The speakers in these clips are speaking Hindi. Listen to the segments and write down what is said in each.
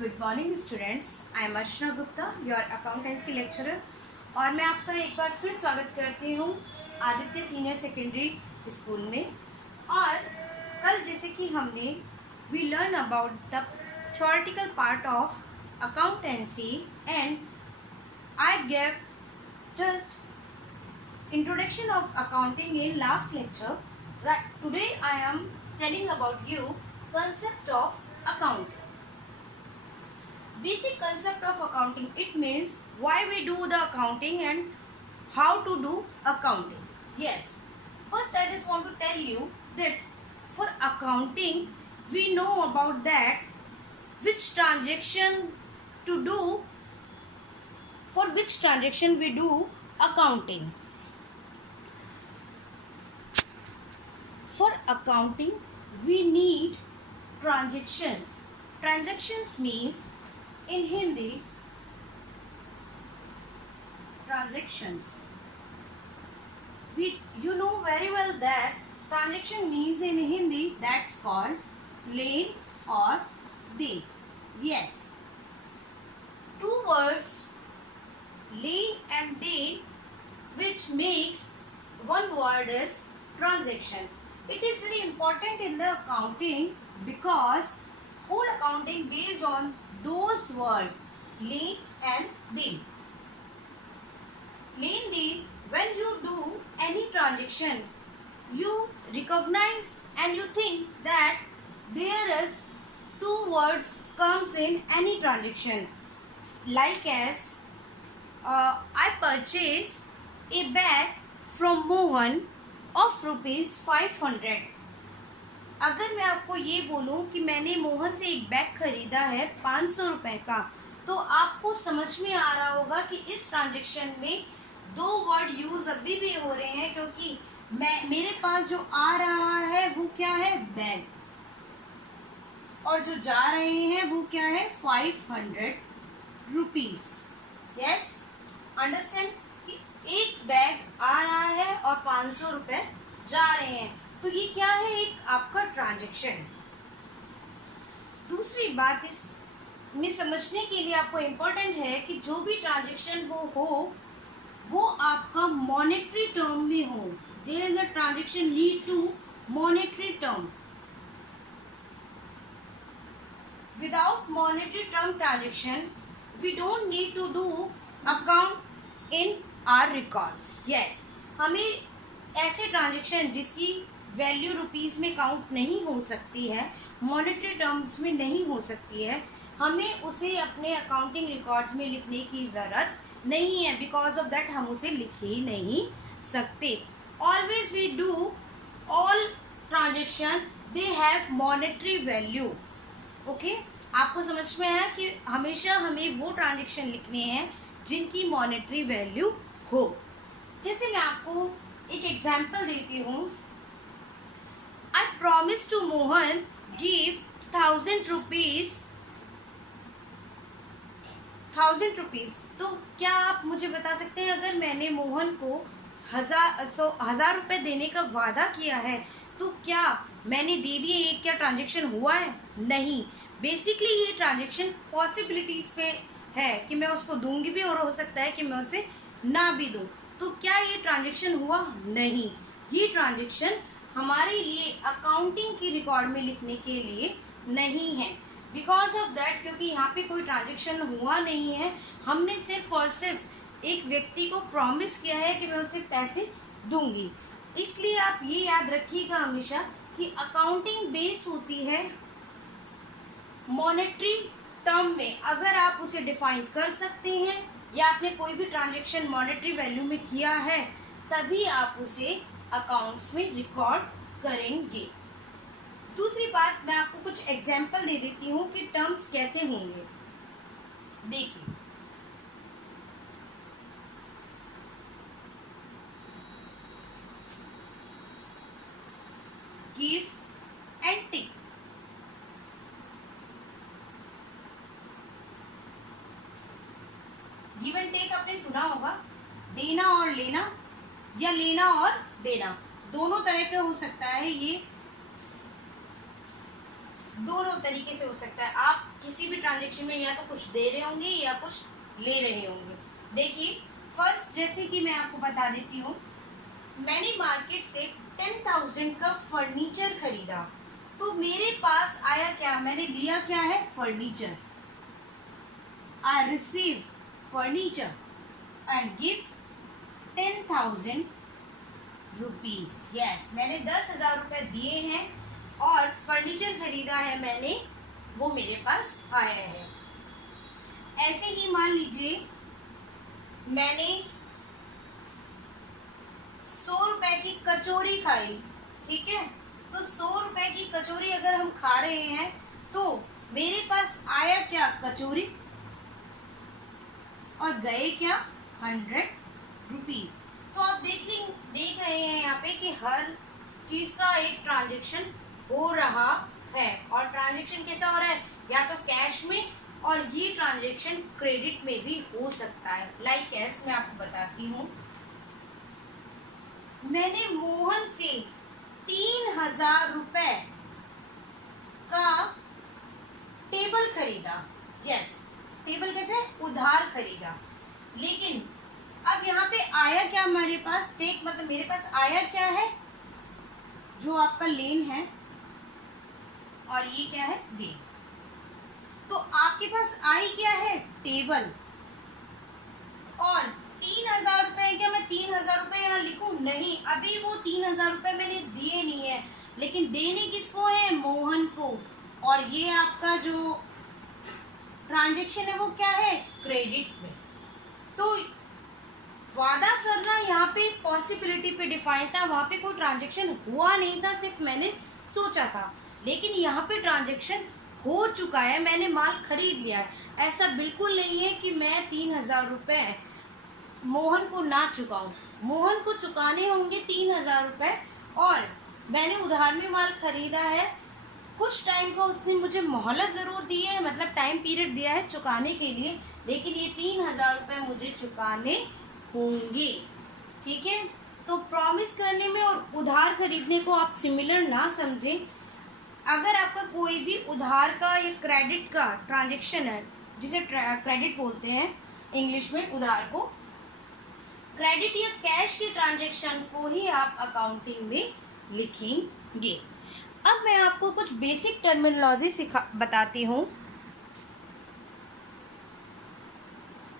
Good morning students, I am Archana Gupta, your accountancy lecturer. और मैं आपका एक बार फिर स्वागत करती हूँ आदित्य सीनियर सेकेंडरी स्कूल में। और कल जैसे कि हमने we learn about the theoretical part of accountancy and I gave just introduction of accounting in last lecture. Right, today I am telling about you concept of accounting. Basic concept of accounting, it means why we do the accounting and how to do accounting. Yes, first I just want to tell you that for accounting we know about that which transaction to do, for which transaction we do accounting. For accounting we need transactions. Transactions means in Hindi transactions. You know very well that transaction means in Hindi that's called लेन or देन. Yes, two words लेन and देन which makes one word is transaction. It is very important in the accounting because whole accounting based on those words लेन and देन. लेन देन, when you do any transaction you recognize and you think that there is two words comes in any transaction, like as I purchase a bag from Mohan of ₹500. अगर मैं आपको ये बोलूं कि मैंने मोहन से एक बैग खरीदा है 500 रुपए का, तो आपको समझ में आ रहा होगा कि इस ट्रांजेक्शन में दो वर्ड यूज अभी भी हो रहे हैं, क्योंकि मेरे पास जो आ रहा है वो क्या है, बैग, और जो जा रहे हैं वो क्या है, 500 रुपीज. यस, अंडरस्टैंड कि एक बैग आ रहा है और 500 रुपए जा रहे हैं, तो ये क्या है, एक आपका ट्रांजैक्शन. दूसरी बात इसमें समझने के लिए आपको इम्पोर्टेंट है कि जो भी ट्रांजैक्शन वो आपका मॉनेटरी टर्म में हो. There is a transaction lead to monetary term. Without monetary term transaction we don't need to do account in our records. Yes, हमें ऐसे ट्रांजैक्शन जिसकी वैल्यू रुपीस में काउंट नहीं हो सकती है, मॉनेटरी टर्म्स में नहीं हो सकती है, हमें उसे अपने अकाउंटिंग रिकॉर्ड्स में लिखने की ज़रूरत नहीं है. बिकॉज ऑफ दैट हम उसे लिख ही नहीं सकते. Always we do all transaction they have monetary value. Okay, आपको समझ में आया कि हमेशा हमें वो ट्रांजेक्शन लिखने हैं जिनकी मॉनेटरी वैल्यू हो. जैसे मैं आपको एक एग्जाम्पल देती हूँ. I promise to Mohan give 1,000 rupees. तो क्या आप मुझे बता सकते हैं, अगर मैंने मोहन को 1,000 रुपये देने का वादा किया है तो क्या मैंने दे दिए, ये क्या ट्रांजेक्शन हुआ है? नहीं. बेसिकली ये ट्रांजेक्शन पॉसिबिलिटीज़ पे है कि मैं उसको दूंगी भी और हो सकता है कि मैं उसे ना भी दूं. तो क्या ये ट्रांजेक्शन हुआ? नहीं. ये ट्रांजेक्शन हमारे लिए अकाउंटिंग की रिकॉर्ड में लिखने के लिए नहीं है. बिकॉज ऑफ दैट, क्योंकि यहाँ पे कोई ट्रांजेक्शन हुआ नहीं है, हमने सिर्फ और सिर्फ एक व्यक्ति को प्रॉमिस किया है कि मैं उसे पैसे दूंगी. इसलिए आप ये याद रखिएगा हमेशा कि अकाउंटिंग बेस होती है मॉनेटरी टर्म में. अगर आप उसे डिफाइन कर सकते हैं या आपने कोई भी ट्रांजेक्शन मॉनेटरी वैल्यू में किया है, तभी आप उसे अकाउंट्स में रिकॉर्ड करेंगे. दूसरी बात, मैं आपको कुछ एग्जाम्पल दे देती हूँ कि टर्म्स कैसे होंगे. देखिए, give and take. Give and take आपने सुना होगा, देना और लेना या लेना और देना, दोनों तरह का हो सकता है. ये दोनों तरीके से हो सकता है। आप किसी भी ट्रांजेक्शन में या तो कुछ दे रहे होंगे या कुछ ले रहे होंगे। देखिए फर्स्ट, जैसे कि मैं आपको बता देती हूँ, मैंने मार्केट से 10,000 का फर्नीचर खरीदा, तो मेरे पास आया क्या, मैंने लिया क्या है, furniture. I receive furniture and give 10,000 rupees. Yes, मैंने 10,000 रुपये दिए हैं और फर्नीचर खरीदा है मैंने, वो मेरे पास आया है। ऐसे ही मान लीजिए मैंने 100 रुपए की कचौरी खाई, ठीक है, तो 100 रुपए की कचौरी अगर हम खा रहे हैं तो मेरे पास आया क्या, कचौरी, और गए क्या, 100 रुपीज। तो आप देख रहे हैं यहाँ पे कि हर चीज का एक ट्रांजेक्शन हो रहा है, और ट्रांजेक्शन कैसा हो रहा है, या तो कैश में, और ये ट्रांजेक्शन क्रेडिट में भी हो सकता है। लाइक कैश मैं आपको बताती हूँ, मैंने मोहन से 3,000 रुपए का टेबल खरीदा। यस, टेबल कैसे, उधार खरीदा, लेकिन अब यहाँ पे आया क्या हमारे पास, टेक मतलब मेरे पास आया क्या है, जो आपका लेन है, और ये क्या है, दे। तो आपके पास आई क्या है, टेबल, और 3,000 रुपए, क्या मैं 3,000 रुपए यहाँ लिखूं, नहीं, अभी वो 3,000 रुपए मैंने दिए नहीं है, लेकिन देने किसको है, मोहन को, और ये आपका जो ट्रांजेक्शन है वो क्या है, क्रेडिट में। तो वादा करना यहाँ पे पॉसिबिलिटी पे डिफाइन था, वहां पे कोई ट्रांजेक्शन हुआ नहीं था, सिर्फ मैंने सोचा था, लेकिन यहाँ पे ट्रांजेक्शन हो चुका है, मैंने माल खरीद लिया है। ऐसा बिल्कुल नहीं है कि मैं 3,000 रुपए मोहन को ना चुकाऊं, मोहन को चुकाने होंगे 3,000 रुपए, और मैंने उधार में माल खरीदा है, कुछ टाइम का उसने मुझे मोहलत ज़रूर दी है, मतलब टाइम पीरियड दिया है चुकाने के लिए, लेकिन ये 3,000 रुपये मुझे चुकाने होंगे, ठीक है। तो प्रॉमिस करने में और उधार खरीदने को आप सिमिलर ना समझें। अगर आपका कोई भी उधार का या क्रेडिट का ट्रांजेक्शन है, जिसे क्रेडिट बोलते हैं इंग्लिश में, उधार को, क्रेडिट या कैश के ट्रांजेक्शन को ही आप अकाउंटिंग में लिखेंगे। अब मैं आपको कुछ बेसिक टर्मिनोलॉजी बताती हूँ।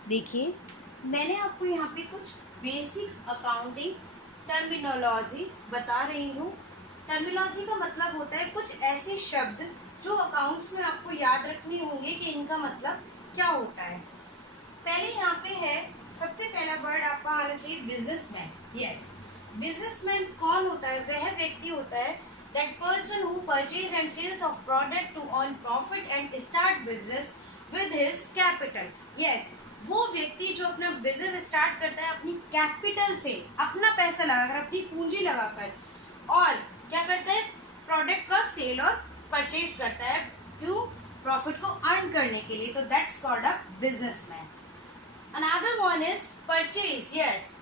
देखिए मैंने आपको यहाँ पे कुछ बेसिक अकाउंटिंग टर्मिनोलॉजी बता रही हूँ। टर्मिनोलॉजी का मतलब होता है कुछ ऐसे शब्द जो अकाउंट्स में आपको याद रखने होंगे कि इनका मतलब क्या होता है। पहले यहाँ पे है, सबसे पहला वर्ड आपका आना चाहिए बिजनेसमैन। यस, बिजनेसमैन कौन होता है, वह व्यक्ति होता है that person who purchase and sales of product to earn profit and start business with his capital. Yes, वो व्यक्ति जो अपना बिजनेस स्टार्ट करता है अपनी कैपिटल से, अपना पैसा लगाकर, अपनी पूंजी लगाकर, और क्या करता है, प्रोडक्ट का सेल और परचेज करता है, क्यों, प्रॉफिट को अर्न करने के लिए। तो that's called a businessman. Another one is purchase. Yes,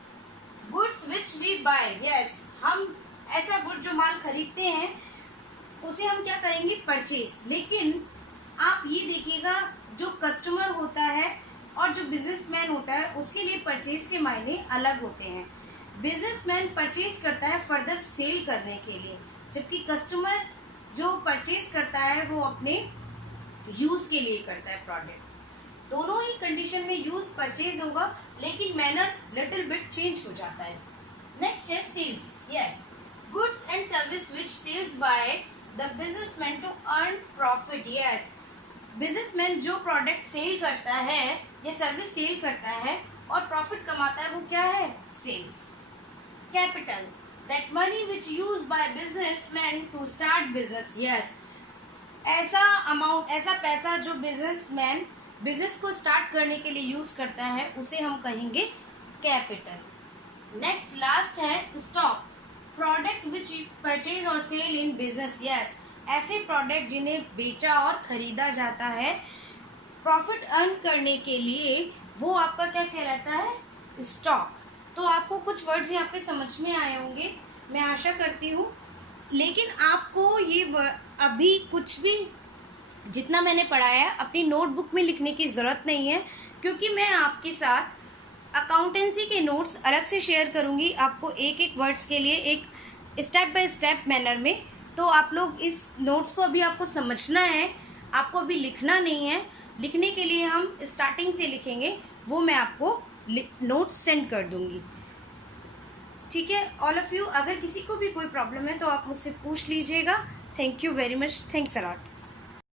goods which we buy. Yes, हम ऐसा गुड जो माल खरीदते हैं उसे हम क्या करेंगे, परचेज। लेकिन आप ये देखिएगा, जो कस्टमर होता है और जो बिजनेसमैन होता है उसके लिए परचेज के मायने अलग होते हैं। बिजनेसमैन परचेज करता है फर्दर सेल करने के लिए, जबकि कस्टमर जो परचेज करता है वो अपने यूज़ के लिए करता है प्रोडक्ट। दोनों ही कंडीशन में यूज़ परचेज होगा, लेकिन मैनर लिटिल बिट चेंज हो जाता है। नेक्स्ट है sales. Yes, goods and service which sales by the businessman to earn profit. Yes, businessman जो प्रोडक्ट सेल करता है या सर्विस सेल करता है और प्रॉफिट कमाता है, वो क्या है, sales. Capital, that money which used by businessman to start business. Yes, ऐसा अमाउंट, ऐसा पैसा जो बिजनेसमैन बिजनेस को स्टार्ट करने के लिए यूज करता है उसे हम कहेंगे कैपिटल। नेक्स्ट लास्ट है स्टॉक, प्रोडक्ट विच परचेज और सेल इन बिजनेस। यस, ऐसे प्रोडक्ट जिन्हें बेचा और खरीदा जाता है प्रॉफिट अर्न करने के लिए, वो आपका क्या कहलाता है, स्टॉक। तो आपको कुछ वर्ड्स यहाँ पे समझ में आए होंगे, मैं आशा करती हूँ। लेकिन आपको ये अभी कुछ भी जितना मैंने पढ़ाया है अपनी नोटबुक में लिखने की ज़रूरत नहीं है, क्योंकि मैं आपके साथ अकाउंटेंसी के नोट्स अलग से शेयर करूँगी आपको, एक एक वर्ड्स के लिए एक स्टेप बाय स्टेप मैनर में। तो आप लोग इस नोट्स को अभी आपको समझना है, आपको अभी लिखना नहीं है। लिखने के लिए हम स्टार्टिंग से लिखेंगे, वो मैं आपको नोट्स सेंड कर दूँगी। ठीक है ऑल ऑफ़ यू, अगर किसी को भी कोई प्रॉब्लम है तो आप मुझसे पूछ लीजिएगा। Thank you very much, thanks a lot.